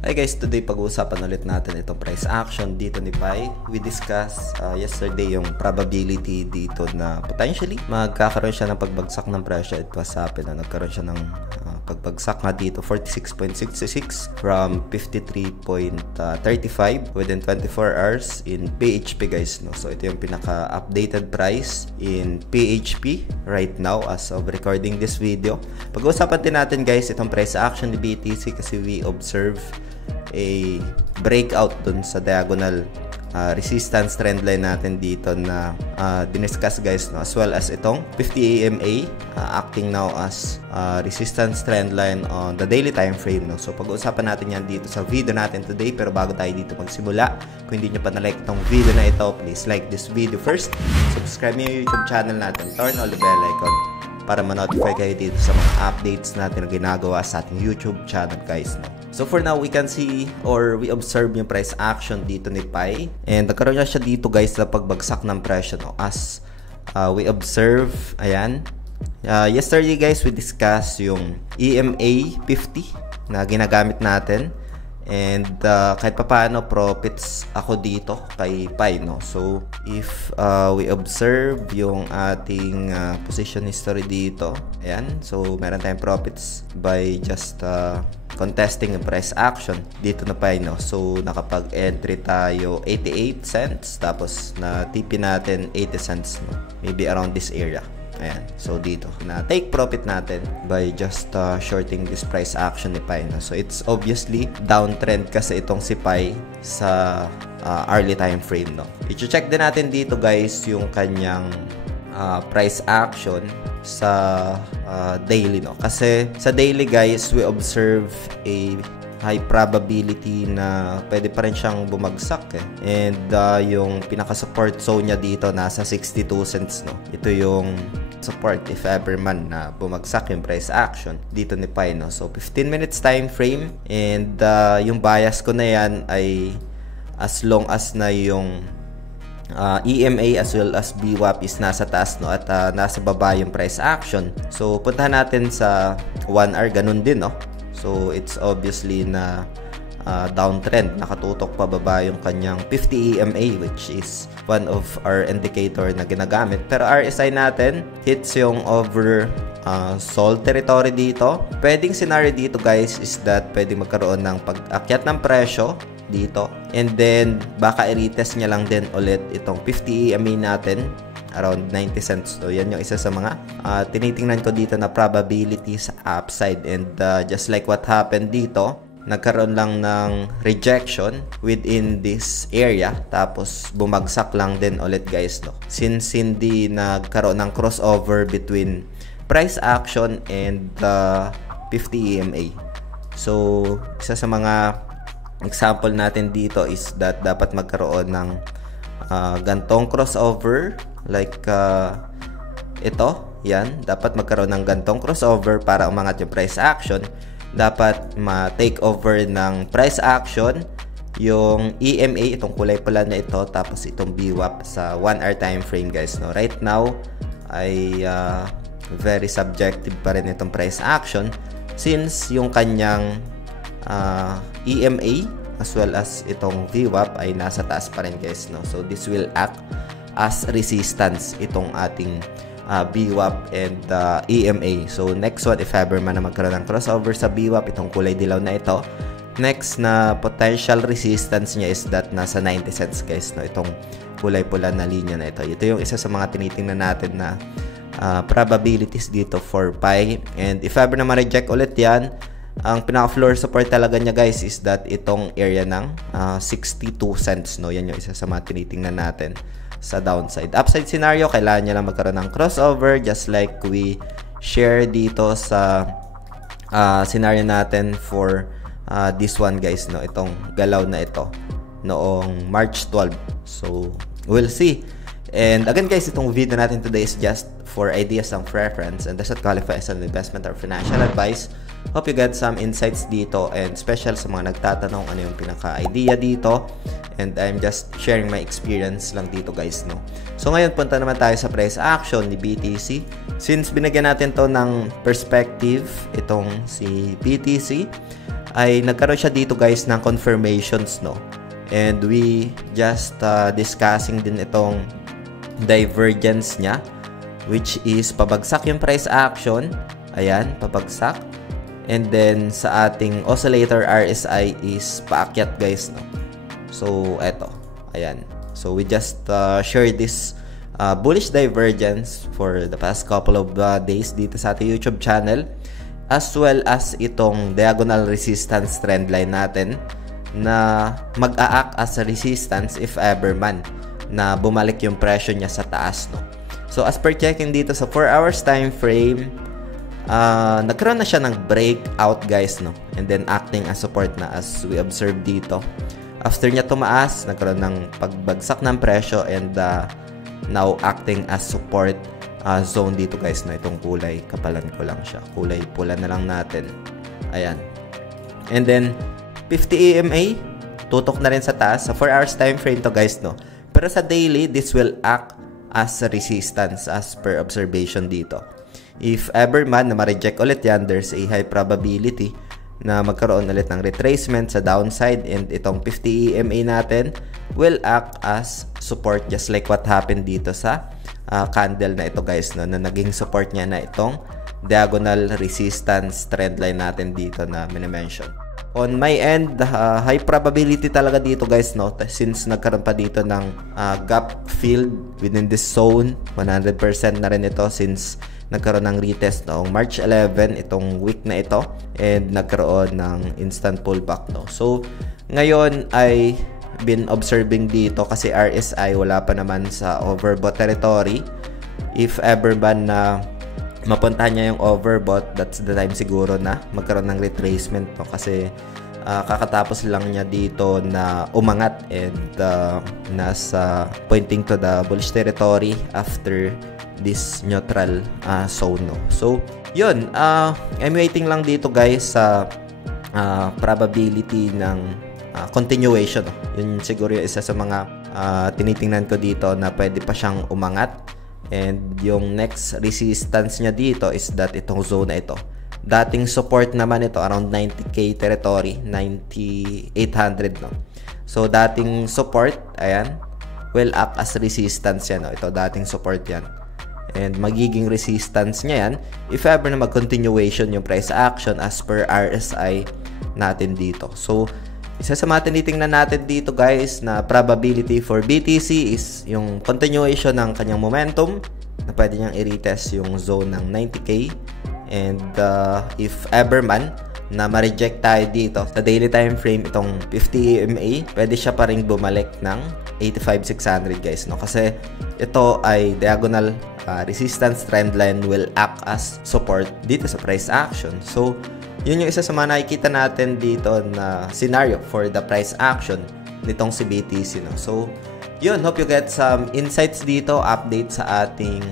Hi guys, today pag-uusapan ulit natin itong price action dito ni Pi. We discussed yesterday yung probability dito na potentially magkakaroon siya ng pagbagsak ng presyo. It was happen na nagkaroon siya ng pagbagsak nga dito 46.66 from 53.35 within 24 hours in PHP guys, no? So ito yung pinaka-updated price in PHP right now as of recording this video. Pag-uusapan din natin guys itong price action ni BTC kasi we observe a breakout dun sa diagonal resistance trend line natin dito na diniscuss guys, no? As well as itong 50 EMA acting now as resistance trend line on the daily time frame, no? So pag-uusapan natin yan dito sa video natin today. Pero bago tayo dito magsimula, kung hindi nyo pa na-like itong video na ito, please like this video first, subscribe nyo yung YouTube channel natin, turn on the bell icon para ma-notify kayo dito sa mga updates natin na ginagawa sa ating YouTube channel guys, no? So for now, we can see or we observe yung price action dito ni Pi. And nagkaroon na siya dito guys na pagbagsak ng presyo, no? As we observe, ayan. Yesterday guys, we discussed yung EMA 50 na ginagamit natin. And kahit pa paano profits ako dito kay Pi, no? So if we observe yung ating position history dito, ayan. So meron tayong profits by just contesting yung price action dito na Pi, no? So nakapag-entry tayo 88 cents tapos na TP natin 80 cents, no? Maybe around this area. Ayan. So dito na take profit natin by just shorting this price action ni Pi, no? So it's obviously downtrend kasi itong si Pi sa early time frame, no? I-check din natin dito guys yung kanyang price action sa daily, no? Kasi sa daily guys, we observe a high probability na pwede pa rin siyang bumagsak And yung pinaka-support zone niya dito nasa 62 cents, no? Ito yung support if ever man na bumagsak yung price action dito ni Pi, no? So 15 minutes time frame and yung bias ko na yan ay as long as na yung EMA as well as VWAP is nasa taas, no? At nasa baba yung price action. So puntahan natin sa 1 hour, ganun din, no? So it's obviously na downtrend, nakatutok pababa yung kanyang 50 EMA which is one of our indicator na ginagamit. Pero RSI natin hits yung over sold territory dito. Pwedeng scenario dito guys is that pwedeng magkaroon ng pag-akyat ng presyo dito and then baka i-retest niya lang din ulit itong 50 EMA natin around 90 cents. So yan yung isa sa mga tinitingnan ko dito na probability sa upside. And just like what happened dito, nagkaroon lang ng rejection within this area tapos bumagsak lang din ulit guys, no? Since hindi nagkaroon ng crossover between price action and 50 EMA. So isa sa mga example natin dito is that dapat magkaroon ng gantong crossover like ito, yan, dapat magkaroon ng gantong crossover para umangat yung price action. Dapat ma-take over ng price action yung EMA, itong kulay pula na ito, tapos itong VWAP sa 1 hour time frame guys, no? Right now ay very subjective pa rin itong price action since yung kanyang EMA as well as itong VWAP ay nasa taas pa rin guys, no? So this will act as resistance itong ating VWAP and EMA. So next one, if ever man na magkaroon ng crossover sa VWAP, itong kulay dilaw na ito, next na potential resistance niya is that nasa 90 cents guys, no? Itong kulay pula na linya na ito. Ito yung isa sa mga tinitingnan natin na probabilities dito for Pi. And if ever na ma-reject ulit yan, ang pinaka-floor support talaga niya guys is that itong area ng 62 cents, no? Yan yung isa sa mga tinitingnan natin sa downside. Upside scenario, kailangan niya lang magkaroon ng crossover just like we share dito sa scenario natin for this one guys, no? Itong galaw na ito noong March 12. So we'll see. And again guys, itong video natin today is just for ideas and preference and does not qualify as an investment or financial advice. Hope you got some insights dito and special sa mga nagtatanong ano yung pinaka-idea dito. And I'm just sharing my experience lang dito guys, no? So ngayon punta naman tayo sa price action ni BTC. Since binigyan natin to ng perspective itong si BTC, ay nagkaroon siya dito guys ng confirmations, no? And we just discussing din itong divergence niya, which is pabagsak yung price action. Ayan, pabagsak. And then sa ating oscillator RSI is paakyat guys, no? So eto, ayan. So we just share this bullish divergence for the past couple of days dito sa ating YouTube channel, as well as itong diagonal resistance trend line natin na mag-a-act as a resistance if ever man na bumalik yung presyo niya sa taas, no? So as per checking dito sa 4 hours time frame, nagkaroon na siya ng breakout guys, no? And then acting as support na as we observe dito. After niya tumaas, nagkaroon ng pagbagsak ng presyo and now acting as support zone dito guys, no? Itong kulay, kapalan ko lang siya. Kulay pula na lang natin. Ayan. And then 50 EMA, tutok na rin sa taas. Sa 4 hours time frame to guys, no? Pero sa daily, this will act as a resistance as per observation dito. If ever man na ma-reject ulit yan, there's a high probability na magkaroon ulit ng retracement sa downside, and itong 50 EMA natin will act as support just like what happened dito sa candle na ito guys, no? Na naging support niya na itong diagonal resistance trend line natin dito na minimension. On my end, high probability talaga dito guys, no? Since nagkaroon pa dito ng gap filled within this zone, 100% na rin ito since nagkaroon ng retest noong March 11, itong week na ito, and nagkaroon ng instant pullback, no? So ngayon ay been observing dito kasi RSI wala pa naman sa overbought territory. If ever ba na mapuntahan niya yung overbought, that's the time siguro na magkaroon ng retracement, no? Kasi kakatapos lang niya dito na umangat and nasa pointing to the bullish territory after this neutral zone, no? So yun, I'm waiting lang dito guys sa probability ng continuation, no? Yun siguro yung isa sa mga tinitingnan ko dito na pwede pa siyang umangat. And yung next resistance niya dito is that itong zone na ito. Dating support naman ito around 90k territory, 9,800, no? So dating support, ayan, will act as resistance yan, no? Ito dating support yan. And magiging resistance niya yan if ever na mag-continuation yung price action as per RSI natin dito. So isa sa mga tinitingnan natin dito guys na probability for BTC is yung continuation ng kanyang momentum na pwede niyang i-retest yung zone ng 90k, and if ever man na ma-reject tayo dito sa daily time frame itong 50 EMA, pwede siya pa ring bumalik ng 85,600 guys, no? Kasi ito ay diagonal resistance trend line will act as support dito sa price action. So yun yung isa sa mga nakikita natin dito na scenario for the price action nitong si BTC, no? So yun, hope you get some insights dito, update sa ating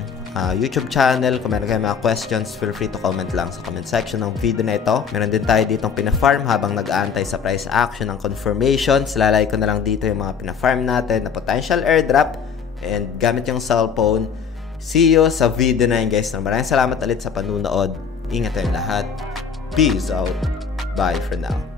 YouTube channel. Kung meron kayo mga questions, feel free to comment lang sa comment section ng video na ito. Meron din tayo ditong pina-farm habang nag-aantay sa price action ng confirmations. Lalay ko na lang dito yung mga pina-farm natin na potential airdrop and gamit yung cellphone. See you sa video na yun guys. Maraming salamat ulit sa panunood. Ingat tayong lahat. Peace out. Bye for now.